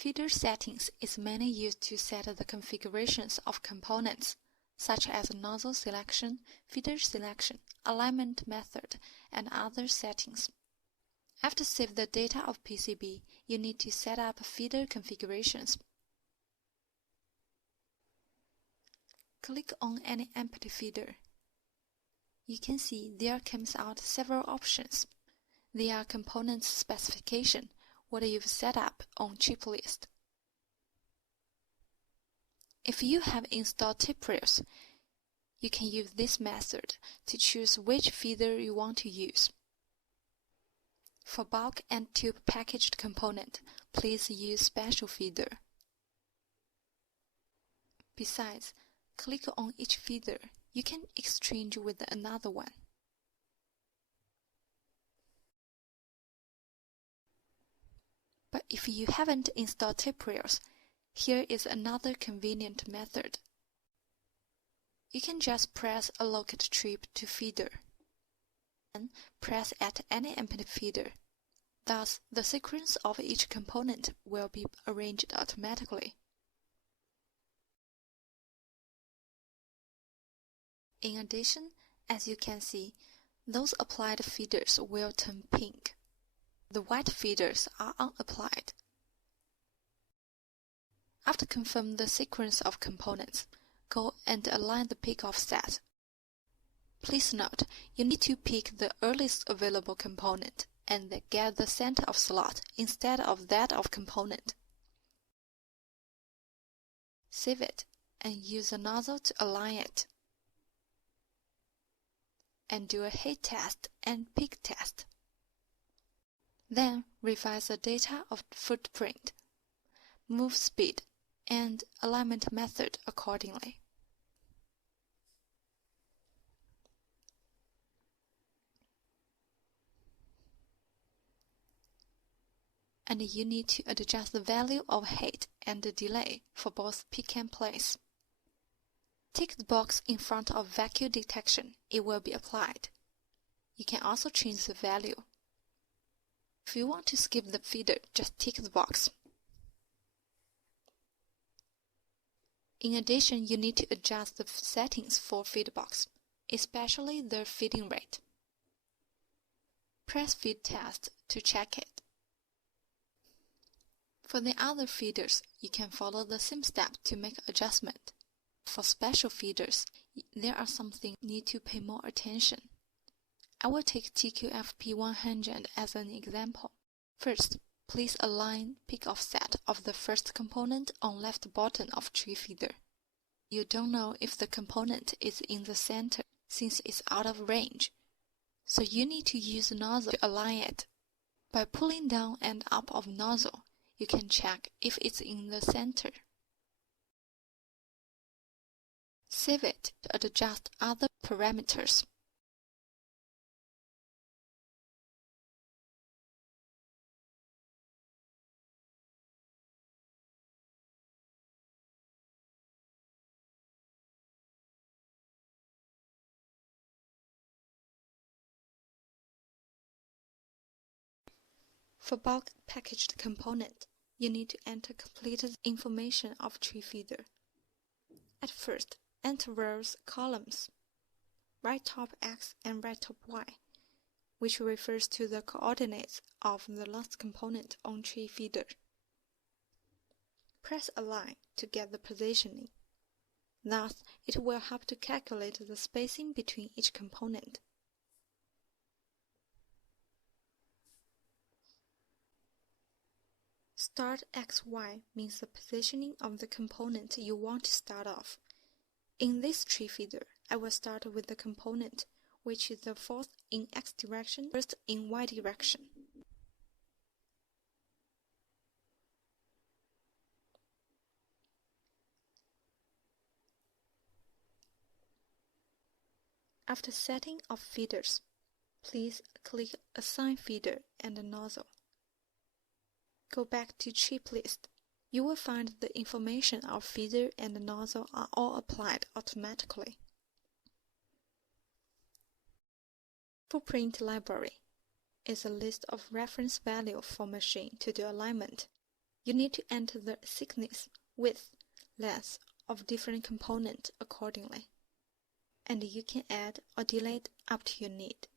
Feeder settings is mainly used to set the configurations of components, such as nozzle selection, feeder selection, alignment method, and other settings. After save the data of PCB, you need to set up feeder configurations. Click on any empty feeder. You can see there comes out several options. They are component specification, what you've set up on chip list. If you have installed tip rails, you can use this method to choose which feeder you want to use. For bulk and tube packaged component, please use special feeder. Besides, click on each feeder. You can exchange with another one. But if you haven't installed tip rails, here is another convenient method. You can just press allocate trip to feeder, and press at any empty feeder. Thus, the sequence of each component will be arranged automatically. In addition, as you can see, those applied feeders will turn pink. The white feeders are unapplied. After confirm the sequence of components, go and align the pick offset. Please note, you need to pick the earliest available component and get the center of slot instead of that of component. Save it and use a nozzle to align it. And do a heat test and pick test. Then revise the data of footprint, move speed, and alignment method accordingly. And you need to adjust the value of height and the delay for both pick and place. Tick the box in front of vacuum detection, it will be applied. You can also change the value. If you want to skip the feeder, just tick the box. In addition, you need to adjust the settings for feed box, especially the feeding rate. Press feed test to check it. For the other feeders, you can follow the same step to make adjustment. For special feeders, there are some things you need to pay more attention. I will take TQFP100 as an example. First, please align pick offset of the first component on left bottom of tree feeder. You don't know if the component is in the center since it's out of range, so you need to use nozzle to align it. By pulling down and up of nozzle, you can check if it's in the center. Save it to adjust other parameters. For bulk packaged component, you need to enter completed information of tree feeder. At first, enter rows columns, right top X and right top Y, which refers to the coordinates of the last component on tree feeder. Press Align to get the positioning. Thus, it will help to calculate the spacing between each component. Start XY means the positioning of the component you want to start off. In this tree feeder, I will start with the component, which is the fourth in X direction, first in Y direction. After setting of feeders, please click Assign Feeder and Nozzle. Go back to chip list. You will find the information of feeder and nozzle are all applied automatically. Footprint library is a list of reference value for machine to do alignment. You need to enter the thickness, width, length of different components accordingly, and you can add or delete up to your need.